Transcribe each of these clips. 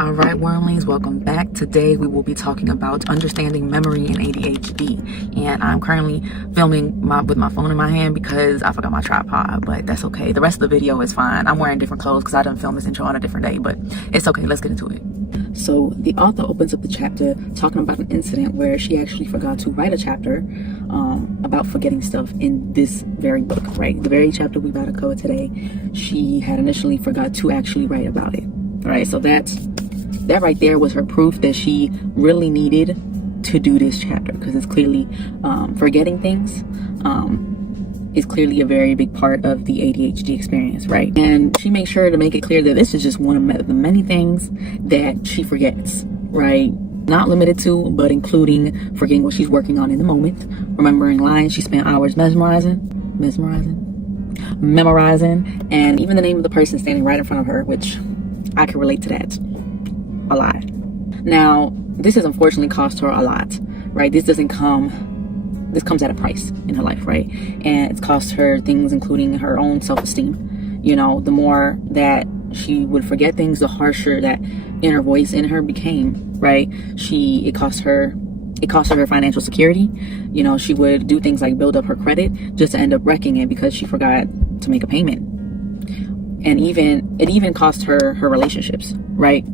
All right, wormlings, welcome back. Today we will be talking about understanding memory and ADHD. And I'm currently filming with my phone in my hand because I forgot my tripod, but that's okay. The rest of the video is fine. I'm wearing different clothes because I didn't film this intro on a different day, but it's okay. Let's get into it. So the author opens up the chapter talking about an incident where she actually forgot to write a chapter about forgetting stuff in this very book, right? The very chapter we about to cover today, she had initially forgot to actually write about it. All right, so that right there was her proof that she really needed to do this chapter, because it's clearly forgetting things is clearly a very big part of the ADHD experience, right? And she makes sure to make it clear that this is just one of the many things that she forgets, right? Not limited to, but including forgetting what she's working on in the moment, remembering lines she spent hours memorizing, and even the name of the person standing right in front of her, which I can relate to that a lot. Now, this has unfortunately cost her a lot, right? This comes at a price in her life, right? And it's cost her things, including her own self-esteem. You know, the more that she would forget things, the harsher that inner voice in her became, right? It cost her her financial security. You know, she would do things like build up her credit just to end up wrecking it because she forgot to make a payment. And it even cost her relationships, right?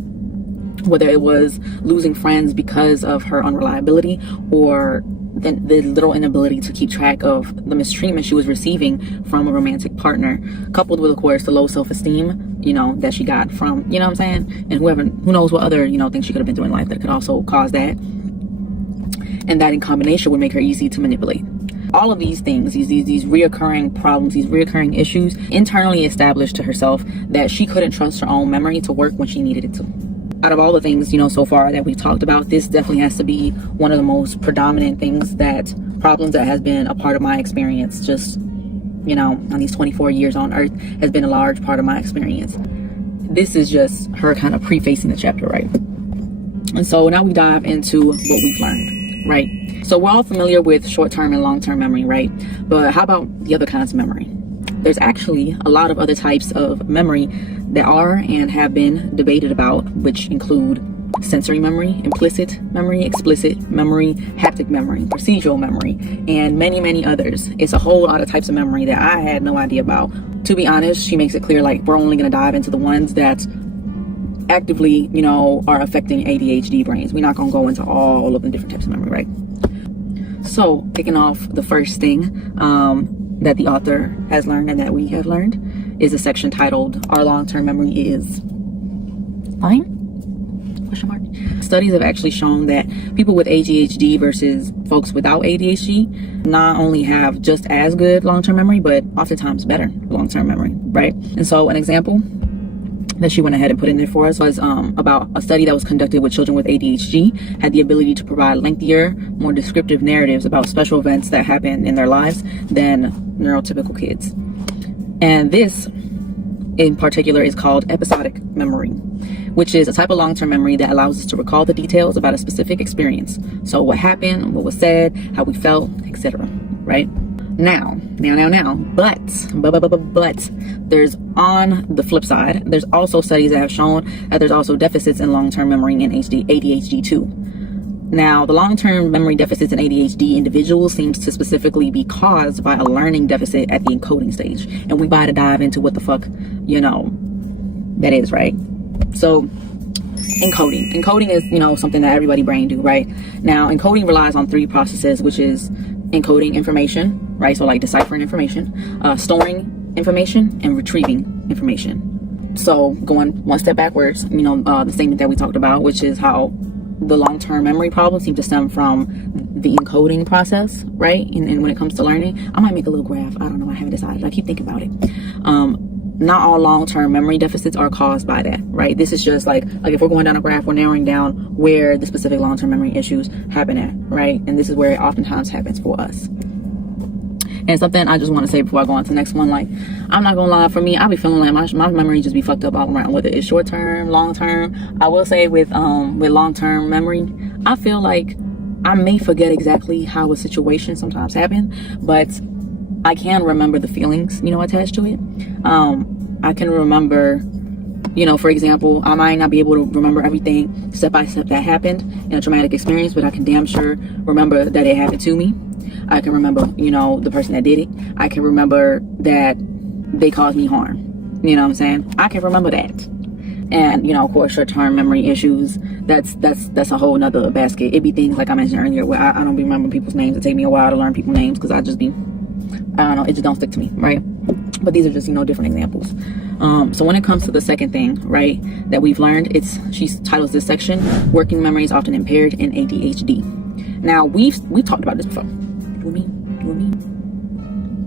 Whether it was losing friends because of her unreliability, or the little inability to keep track of the mistreatment she was receiving from a romantic partner, coupled with, of course, the low self-esteem, you know, that she got from, you know what I'm saying? And who knows what other, you know, things she could have been doing in life that could also cause that. And that in combination would make her easy to manipulate. All of these things, these reoccurring problems, these reoccurring issues, internally established to herself that she couldn't trust her own memory to work when she needed it to. Out of all the things, you know, so far that we've talked about, this definitely has to be one of the most predominant problems that has been a part of my experience. Just, you know, on these 24 years on earth has been a large part of my experience. This is just her kind of prefacing the chapter, right? And so now we dive into what we've learned, right? So we're all familiar with short-term and long-term memory, right? But how about the other kinds of memory? There's actually a lot of other types of memory that are and have been debated about, which include sensory memory, implicit memory, explicit memory, haptic memory, procedural memory, and many, many others. It's a whole lot of types of memory that I had no idea about. To be honest, she makes it clear, like, we're only going to dive into the ones that actively, you know, are affecting ADHD brains. We're not going to go into all of the different types of memory, right? So, kicking off, the first thing that the author has learned and that we have learned is a section titled "Our Long-Term Memory is Fine?" ? Studies have actually shown that people with ADHD versus folks without ADHD not only have just as good long-term memory, but oftentimes better long-term memory, right? And so an example that she went ahead and put in there for us was about a study that was conducted with children with ADHD, had the ability to provide lengthier, more descriptive narratives about special events that happen in their lives than neurotypical kids. And this in particular is called episodic memory, which is a type of long-term memory that allows us to recall the details about a specific experience. So what happened, what was said, how we felt, etc. Right? Now, but there's, on the flip side, there's also studies that have shown that there's also deficits in long-term memory in ADHD too. Now, the long-term memory deficits in ADHD individuals seems to specifically be caused by a learning deficit at the encoding stage. And we about to dive into what the fuck, you know, that is, right? So, encoding. Encoding is, you know, something that everybody brain do, right? Now, encoding relies on three processes, which is encoding information, right? So like deciphering information, storing information, and retrieving information. So going one step backwards, you know, the statement that we talked about, which is how the long-term memory problems seem to stem from the encoding process, right? And when it comes to learning, I might make a little graph. I don't know. I haven't decided. I keep thinking about it. Not all long-term memory deficits are caused by that, right? This is just like if we're going down a graph, we're narrowing down where the specific long-term memory issues happen at, right? And this is where it oftentimes happens for us. And something I just want to say before I go on to the next one, like, I'm not gonna lie, for me, I be feeling like my memory just be fucked up all around, whether it's short-term, long-term. I will say with long-term memory, I feel like I may forget exactly how a situation sometimes happened, but I can remember the feelings, you know, attached to it. I can remember You know, for example, I might not be able to remember everything step by step that happened in a traumatic experience, but I can damn sure remember that it happened to me. I can remember, you know, the person that did it. I can remember that they caused me harm. You know what I'm saying? I can remember that. And, you know, of course, short-term memory issues, that's a whole nother basket. It be things like I mentioned earlier where I don't be remembering people's names. It take me a while to learn people's names because I don't know, it just don't stick to me, right? But these are just, you know, different examples. So when it comes to the second thing, right, that we've learned, she titles this section, Working Memory is Often Impaired in ADHD. Now, we've talked about this before.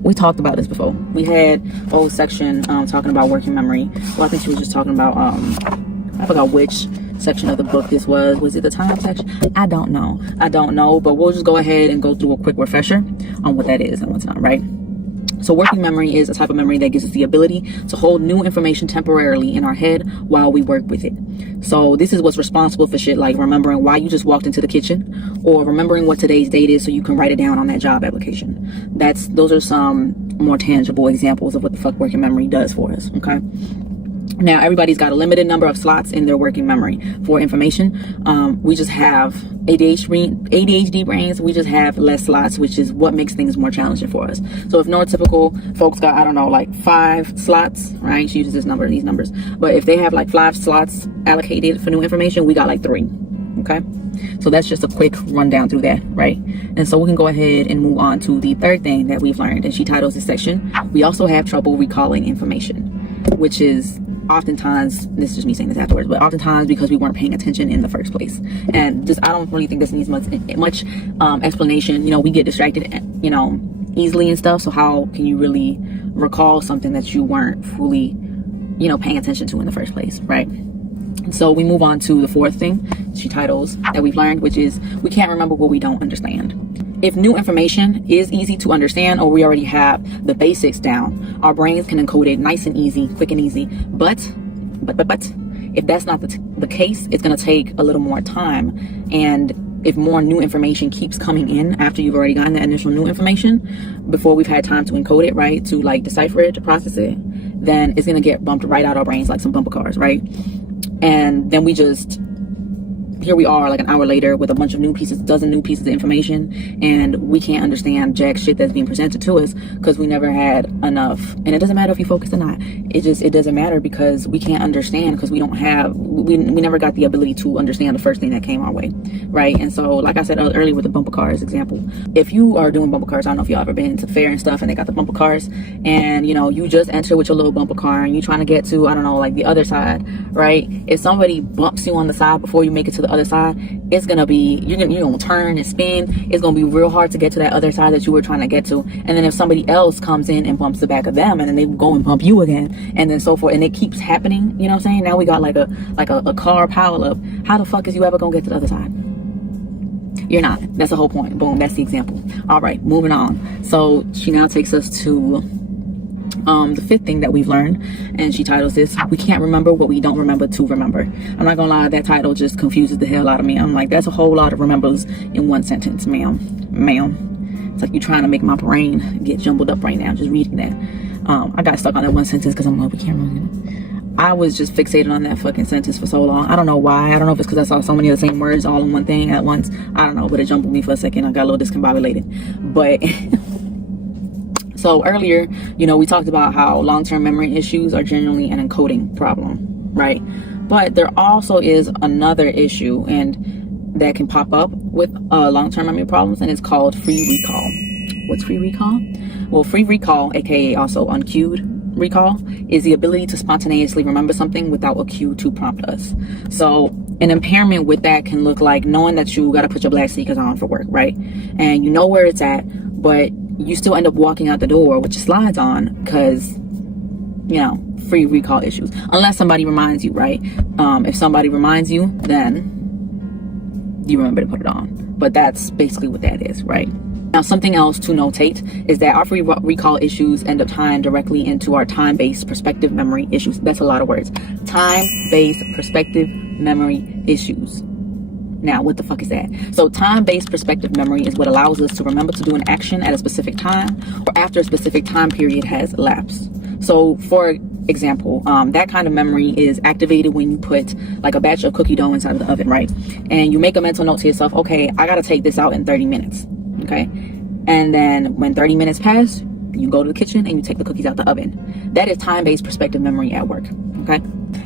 We talked about this before. We had a whole section talking about working memory. Well, I think she was just talking about, I forgot which section of the book this was. Was it the time section? I don't know, but we'll just go ahead and go through a quick refresher on what that is and what's not, right? So working memory is a type of memory that gives us the ability to hold new information temporarily in our head while we work with it. So this is what's responsible for shit like remembering why you just walked into the kitchen, or remembering what today's date is so you can write it down on that job application. Those are some more tangible examples of what the fuck working memory does for us, okay? Now, everybody's got a limited number of slots in their working memory for information. We just have ADHD brains. We just have less slots, which is what makes things more challenging for us. So if neurotypical folks got, I don't know, like 5 slots, right? She uses these numbers. But if they have like 5 slots allocated for new information, we got like 3, okay? So that's just a quick rundown through that, right? And so we can go ahead and move on to the third thing that we've learned. And she titles this section, We Also Have Trouble Recalling Information, which is oftentimes, this is just me saying this afterwards, but oftentimes because we weren't paying attention in the first place. And just, I don't really think this needs much explanation. You know, we get distracted, you know, easily and stuff. So how can you really recall something that you weren't fully, you know, paying attention to in the first place, right? And so we move on to the fourth thing she titles that we've learned, which is we can't remember what we don't understand. If new information is easy to understand, or we already have the basics down, our brains can encode it nice and easy, quick and easy. But if that's not the case, it's going to take a little more time. And if more new information keeps coming in after you've already gotten the initial new information, before we've had time to encode it, right, to like decipher it, to process it, then it's going to get bumped right out our brains like some bumper cars, right? And then here we are like an hour later with a bunch of dozen new pieces of information, and we can't understand jack shit that's being presented to us because we never had enough. And it doesn't matter if you focus or not. It doesn't matter because we can't understand because we never got the ability to understand the first thing that came our way, right? And so, like I said earlier with the bumper cars example, if you are doing bumper cars, I don't know if y'all ever been to fair and stuff and they got the bumper cars, and you know, you just enter with your little bumper car and you're trying to get to, I don't know, like the other side, right? If somebody bumps you on the side before you make it to the other side, it's gonna be, you're gonna turn and spin. It's gonna be real hard to get to that other side that you were trying to get to. And then if somebody else comes in and bumps the back of them, and then they go and bump you again, and then so forth, and it keeps happening, you know what I'm saying? Now we got like a car pile up. How the fuck is you ever gonna get to the other side? You're not. That's the whole point. Boom, that's the example. All right, moving on. So she now takes us to the fifth thing that we've learned, and she titles this, We Can't Remember What We Don't Remember to Remember. I'm not gonna lie, that title just confuses the hell out of me. I'm like, that's a whole lot of remembers in one sentence, ma'am. It's like you're trying to make my brain get jumbled up right now just reading that. I got stuck on that one sentence because I'm like, we can't remember. I was just fixated on that fucking sentence for so long. I don't know why. I don't know if it's because I saw so many of the same words all in one thing at once. I don't know, but it jumbled me for a second. I got a little discombobulated. But so earlier, you know, we talked about how long-term memory issues are generally an encoding problem, right? But there also is another issue and that can pop up with long-term memory problems, and it's called free recall. What's free recall? Well, free recall, aka also uncued recall, is the ability to spontaneously remember something without a cue to prompt us. So an impairment with that can look like knowing that you got to put your black sneakers on for work, right? And you know where it's at, but you still end up walking out the door with your slides on because, you know, free recall issues. Unless somebody reminds you, right? If somebody reminds you, then you remember to put it on. But that's basically what that is, right? Now, something else to notate is that our free recall issues end up tying directly into our time-based perspective memory issues. That's a lot of words. Time-based perspective memory issues. Now, what the fuck is that? So time-based perspective memory is what allows us to remember to do an action at a specific time or after a specific time period has elapsed. So for example, that kind of memory is activated when you put like a batch of cookie dough inside of the oven, right? And you make a mental note to yourself, okay, I gotta take this out in 30 minutes, okay? And then when 30 minutes pass, you go to the kitchen and you take the cookies out the oven. That is time-based perspective memory at work, okay?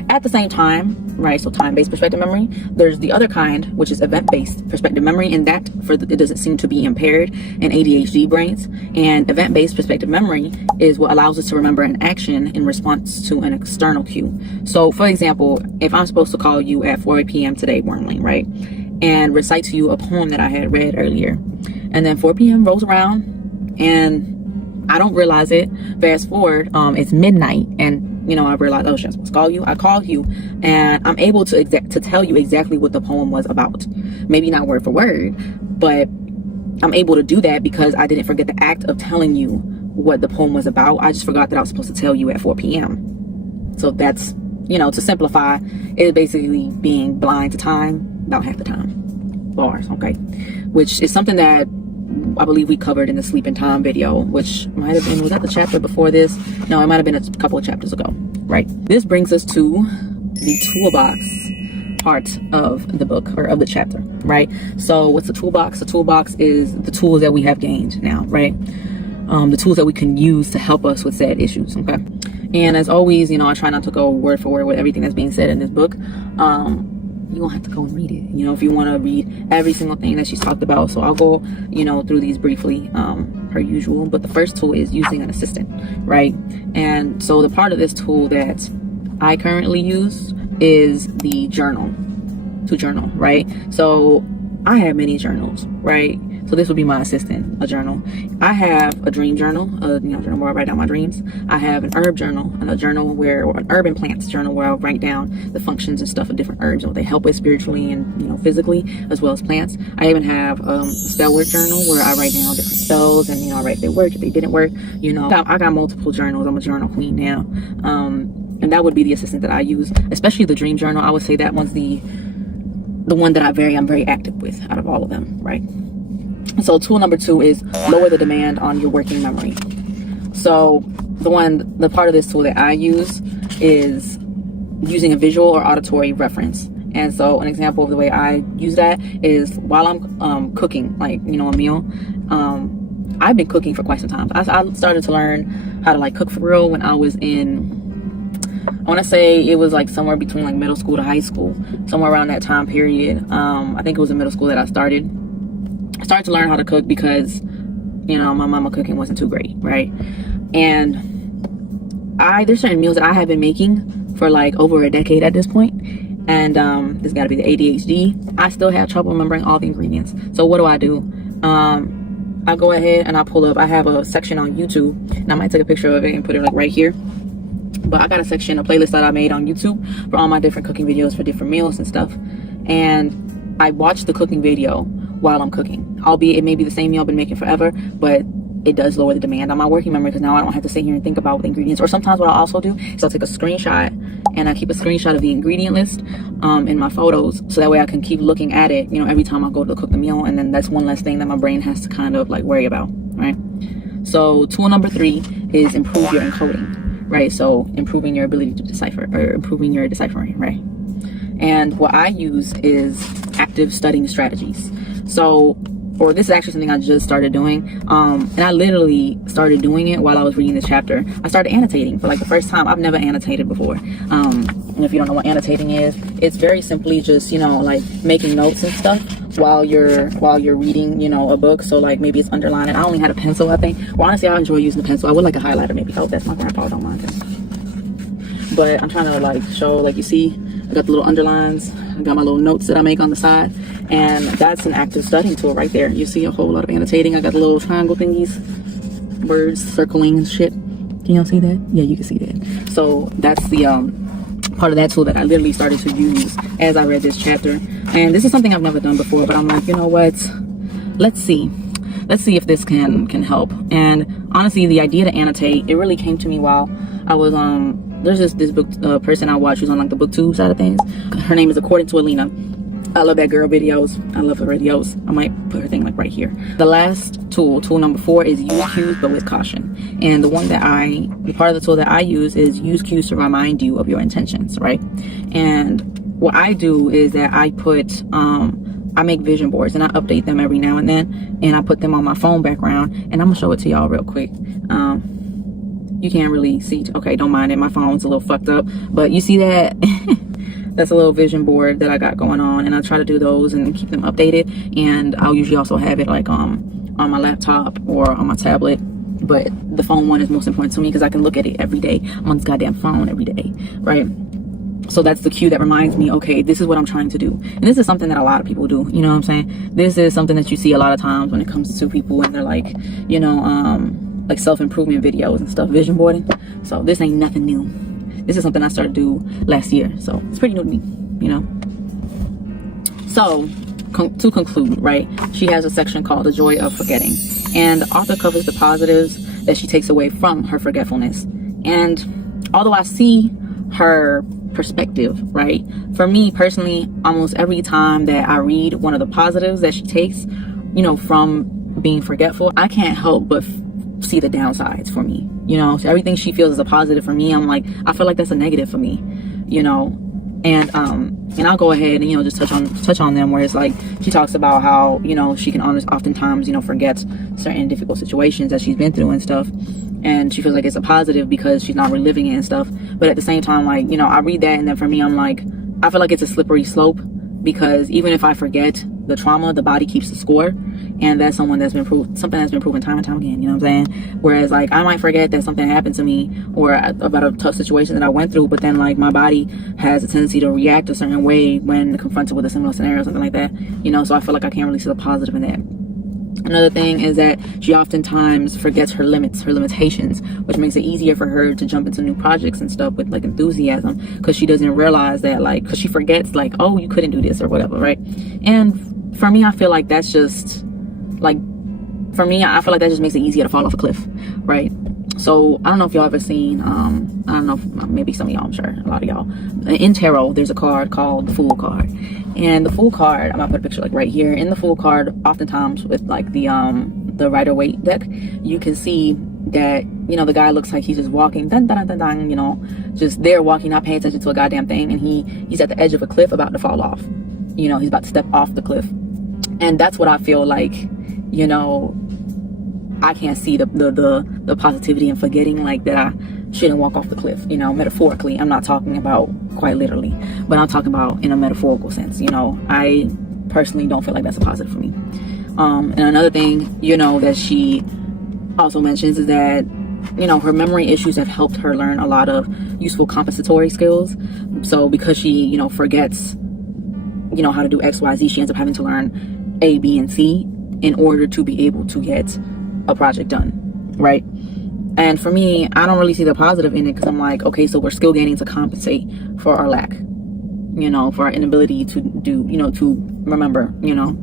At the same time, right, so time-based perspective memory, there's the other kind, which is event-based perspective memory, and that it doesn't seem to be impaired in ADHD brains. And event-based perspective memory is what allows us to remember an action in response to an external cue. So for example, if I'm supposed to call you at 4 p.m. today, wormling, right, and recite to you a poem that I had read earlier, and then 4 p.m. rolls around and I don't realize it. Fast forward, it's midnight, and you know, I realized, oh shit, I'm supposed to call you. I called you, and I'm able to tell you exactly what the poem was about. Maybe not word for word, but I'm able to do that because I didn't forget the act of telling you what the poem was about. I just forgot that I was supposed to tell you at 4 p.m. So that's, you know, to simplify, it's basically being blind to time about half the time. Bars, okay? Which is something that I believe we covered in the sleep and time video, which might have been, was that the chapter before this? No, it might have been a couple of chapters ago, right? This brings us to the toolbox part of the book, or of the chapter, right? So what's the toolbox? The toolbox is the tools that we have gained now, right? The tools that we can use to help us with said issues, okay? And as always, you know, I try not to go word for word with everything that's being said in this book. You won't have to go and read it, you know, if you want to read every single thing that she's talked about. So I'll go, you know, through these briefly, per usual. But the first tool is using an assistant, right? And so the part of this tool that I currently use is the journal, to journal, right? So I have many journals, right? So this would be my assistant, a journal. I have a dream journal, journal where I write down my dreams. I have an herb journal, and a journal or an urban plants journal where I write down the functions and stuff of different herbs and what they help with spiritually and, you know, physically, as well as plants. I even have a spell work journal where I write down different spells and, you know, I write if they worked, if they didn't work, you know. I got multiple journals. I'm a journal queen now. And that would be the assistant that I use, especially the dream journal. I would say that one's the one that I'm very active with out of all of them, right? So tool number 2 is lower the demand on your working memory. So the part of this tool that I use is using a visual or auditory reference. And so an example of the way I use that is while I'm cooking, like, you know, a meal. I've been cooking for quite some time. I started to learn how to like cook for real when I was in, I want to say it was like somewhere between like middle school to high school, somewhere around that time period. I think it was in middle school that I started to learn how to cook because, you know, my mama cooking wasn't too great, right? And there's certain meals that I have been making for like over a decade at this point, and this got to be the ADHD. I still have trouble remembering all the ingredients. So what do? I go ahead and I pull up, I have a section on YouTube, and I might take a picture of it and put it like right here. But I got a section, a playlist that I made on YouTube for all my different cooking videos for different meals and stuff. And I watch the cooking video while I'm cooking, albeit it may be the same meal I've been making forever, but it does lower the demand on my working memory because now I don't have to sit here and think about the ingredients. Or sometimes what I'll also do is I'll take a screenshot and I keep a screenshot of the ingredient list in my photos, so that way I can keep looking at it, you know, every time I go to cook the meal, and then that's one less thing that my brain has to kind of like worry about, right? So tool number 3 is improve your encoding, right? So improving your ability to decipher, or improving your deciphering, right? And what I use is active studying strategies. So, or this is actually something I just started doing, and I literally started doing it while I was reading this chapter. I started annotating for like the first time. I've never annotated before. And if you don't know what annotating is, it's very simply just, you know, like making notes and stuff while you're reading, you know, a book. So like maybe it's underlining. I only had a pencil, I think. Well, honestly, I enjoy using the pencil. I would like a highlighter maybe. Oh, that's my grandpa, don't mind him. But I'm trying to like show, like you see, I got the little underlines. I got my little notes that I make on the side, and that's an active studying tool right there. You see a whole lot of annotating. I got the little triangle thingies, words circling and shit. Can y'all see that? Yeah, you can see that. So that's the part of that tool that I literally started to use as I read this chapter. And this is something I've never done before, but I'm like, you know what? Let's see if this can help. And honestly, the idea to annotate, it really came to me while I was there's this book person I watch who's on like the booktube side of things. Her name is According to Alina, I love that girl videos. I love her videos. I might put her thing like right here. The last tool number 4, is use cues but with caution. And the part of the tool that I use is use cues to remind you of your intentions, right? And what I do is that I put I make vision boards and I update them every now and then, and I put them on my phone background, and I'm gonna show it to y'all real quick. You can't really see, okay, don't mind it, my phone's a little fucked up, but you see that? That's a little vision board that I got going on, and I try to do those and keep them updated. And I'll usually also have it like on my laptop or on my tablet, but the phone one is most important to me because I can look at it every day. I'm on this goddamn phone every day, right? So that's the cue that reminds me, okay, this is what I'm trying to do. And this is something that a lot of people do, you know what I'm saying? This is something that you see a lot of times when it comes to people and they're like, you know, like self-improvement videos and stuff, vision boarding. So this ain't nothing new. This is something I started to do last year, so it's pretty new to me, you know. So to conclude, right, she has a section called The Joy of Forgetting, and the author covers the positives that she takes away from her forgetfulness. And although I see her perspective, right, for me personally, almost every time that I read one of the positives that she takes, you know, from being forgetful, I can't help but see the downsides for me, you know. So everything she feels is a positive for me, I'm like, I feel like that's a negative for me, you know. And I'll go ahead and, you know, just touch on them, where it's like she talks about how, you know, she can oftentimes, you know, forget certain difficult situations that she's been through and stuff, and she feels like it's a positive because she's not reliving it and stuff. But at the same time, like, you know, I read that, and then for me, I'm like, I feel like it's a slippery slope, because even if I forget the trauma, the body keeps the score. And that's something that's been proven time and time again, you know what I'm saying? Whereas, like, I might forget that something happened to me or about a tough situation that I went through, but then, like, my body has a tendency to react a certain way when confronted with a similar scenario or something like that, you know. So I feel like I can't really see the positive in that. Another thing is that she oftentimes forgets her limitations, which makes it easier for her to jump into new projects and stuff with, like, enthusiasm, because she doesn't realize that, like, because she forgets, like, oh, you couldn't do this or whatever, right? And for me, I feel like that's just, like, for me, I feel like that just makes it easier to fall off a cliff, right? So I don't know if y'all ever seen, I don't know, maybe some of y'all, I'm sure a lot of y'all, in tarot, there's a card called the Fool card. And the Fool card, I'm gonna put a picture like right here. In the Fool card, oftentimes with like the Rider-Waite deck, you can see that, you know, the guy looks like he's just walking, dun, dun, dun, dun, you know, just there walking, not paying attention to a goddamn thing, and he's at the edge of a cliff about to fall off. You know, he's about to step off the cliff. And that's what I feel like, you know, I can't see the positivity in forgetting, like, that I shouldn't walk off the cliff, you know, metaphorically. I'm not talking about quite literally, but I'm talking about in a metaphorical sense, you know. I personally don't feel like that's a positive for me. And another thing, you know, that she also mentions is that, you know, her memory issues have helped her learn a lot of useful compensatory skills. So because she, you know, forgets, you know, how to do X, Y, Z, she ends up having to learn A, B, and C in order to be able to get a project done, right? And for me, I don't really see the positive in it, because I'm like, okay, so we're skill gaining to compensate for our lack, you know, for our inability to do, you know, to remember, you know.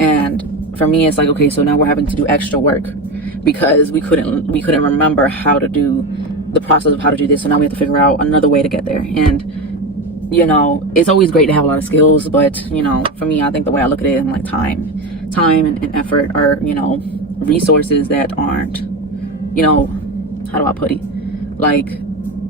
And for me, it's like, okay, so now we're having to do extra work because we couldn't remember how to do the process of how to do this, so now we have to figure out another way to get there. And, you know, it's always great to have a lot of skills, but, you know, for me, I think the way I look at it, I'm like, time and effort are, you know, resources that aren't, you know, how do I put it, like,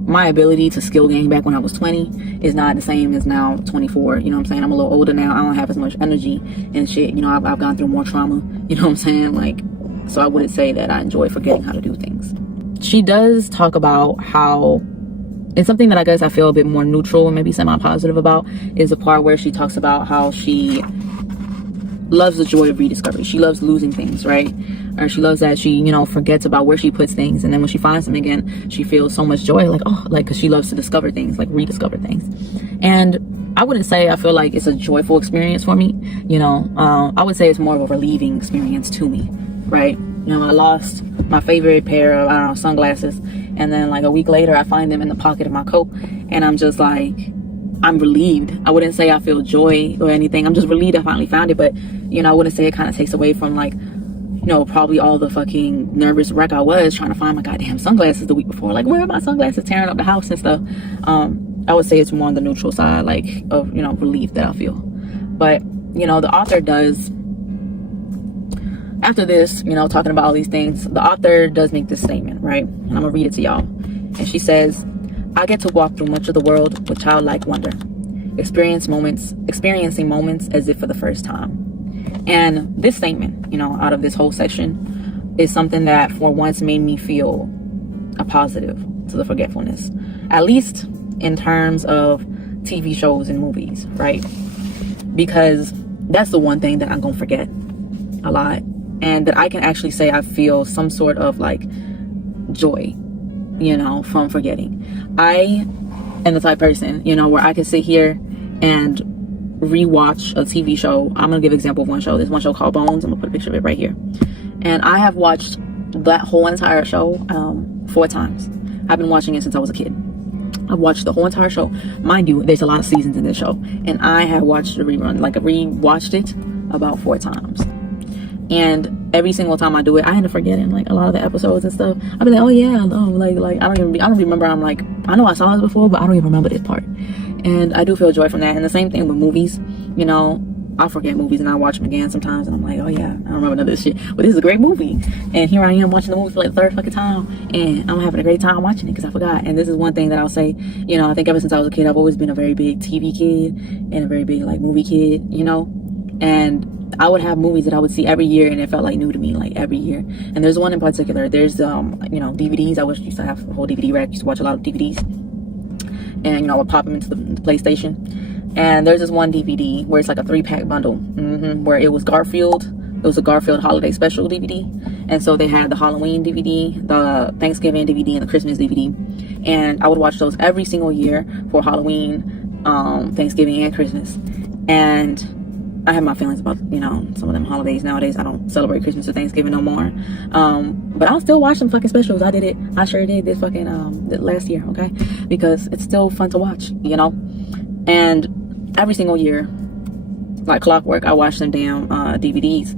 my ability to skill gain back when I was 20 is not the same as now 24. You know what I'm saying? I'm a little older now. I don't have as much energy and shit. You know, I've gone through more trauma. You know what I'm saying? Like, so I wouldn't say that I enjoy forgetting how to do things. She does talk about how, and something that I guess I feel a bit more neutral and maybe semi-positive about, is the part where she talks about how she loves the joy of rediscovery. She loves losing things, right? Or she loves that she, you know, forgets about where she puts things, and then when she finds them again, she feels so much joy, like, oh, like, because she loves to discover things, like rediscover things. And I wouldn't say I feel like it's a joyful experience for me, you know. I would say it's more of a relieving experience to me, right? You know, I lost my favorite pair of, I don't know, sunglasses, and then like a week later I find them in the pocket of my coat, and I'm just like, I'm relieved. I wouldn't say I feel joy or anything. I'm just relieved I finally found it. But, you know, I wouldn't say it kind of takes away from, like, you know, probably all the fucking nervous wreck I was trying to find my goddamn sunglasses the week before. Like, where are my sunglasses, tearing up the house and stuff? I would say it's more on the neutral side, like, of, you know, relief that I feel. But, you know, the author does, after this, you know, talking about all these things, the author does make this statement, right? And I'm gonna read it to y'all. And she says, I get to walk through much of the world with childlike wonder, experiencing moments as if for the first time. And this statement, you know, out of this whole section is something that for once made me feel a positive to the forgetfulness, at least in terms of TV shows and movies, right? Because that's the one thing that I'm gonna forget a lot, and that I can actually say I feel some sort of like joy, you know, from forgetting. I am the type of person, you know, where I can sit here and rewatch a TV show. I'm gonna give an example of one show. There's one show called Bones. I'm gonna put a picture of it right here. And I have watched that whole entire show 4 times. I've been watching it since I was a kid. I've watched the whole entire show. Mind you, there's a lot of seasons in this show. And I have watched the rerun, like I rewatched it about 4 times. And every single time I do it, I end up forgetting like a lot of the episodes and stuff. I'll be like, oh yeah, no, like I don't remember. I'm like, I know I saw this before, but I don't even remember this part. And I do feel joy from that. And the same thing with movies. You know, I forget movies and I watch them again sometimes, and I'm like, oh yeah, I don't remember none of this shit, but this is a great movie. And here I am watching the movie for like the 3rd fucking time, and I'm having a great time watching it because I forgot. And this is one thing that I'll say, you know, I think ever since I was a kid, I've always been a very big TV kid and a very big like movie kid, you know. And I would have movies that I would see every year, and it felt like new to me, like every year. And there's one in particular. There's you know, DVDs. I used to have a whole DVD rack. Used to watch a lot of DVDs, and you know, I would pop them into the PlayStation. And there's this one DVD where it's like a 3-pack bundle, where it was Garfield. It was a Garfield holiday special DVD. And so they had the Halloween DVD, the Thanksgiving DVD, and the Christmas DVD. And I would watch those every single year for Halloween, Thanksgiving, and Christmas. And I have my feelings about, you know, some of them holidays nowadays. I don't celebrate Christmas or Thanksgiving no more. But I'll still watch some fucking specials. I did it. I sure did this fucking last year, okay? Because it's still fun to watch, you know? And every single year, like clockwork, I watched them damn DVDs,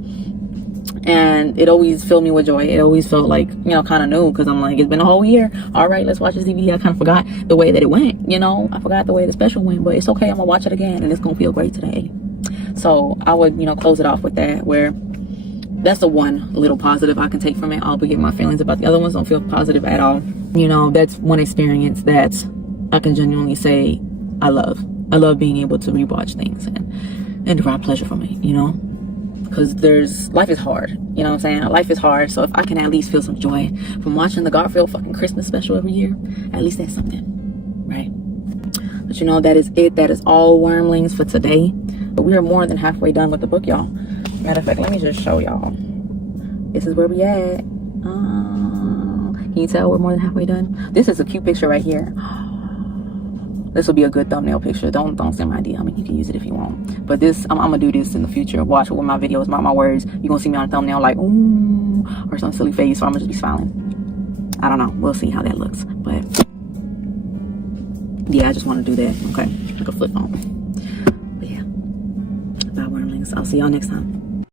and it always filled me with joy. It always felt like, you know, kind of new, because I'm like, it's been a whole year. All right, let's watch this DVD. I kind of forgot the way that it went, you know. I forgot the way the special went, but it's okay. I'm gonna watch it again, and it's gonna feel great today. So I would, you know, close it off with that, where that's the one little positive I can take from it. Albeit my feelings about the other ones don't feel positive at all. You know, that's one experience that I can genuinely say I love. I love being able to rewatch things and derive pleasure from it, you know, because life is hard, you know what I'm saying? Life is hard. So if I can at least feel some joy from watching the Garfield fucking Christmas special every year, at least that's something, right? But you know, that is it. That is all Wormlings for today. But we are more than halfway done with the book, y'all. Matter of fact, let me just show y'all. This is where we at. Can you tell we're more than halfway done? This is a cute picture right here. This will be a good thumbnail picture. Don't send my DM. I mean, you can use it if you want. But this, I'm gonna do this in the future. Watch with my videos, mark my words. You're gonna see me on a thumbnail like, ooh, or some silly face, or I'm gonna just be smiling. I don't know. We'll see how that looks. But yeah, I just want to do that. Okay, like a flip phone. But yeah, bye, Wormlings. I'll see y'all next time.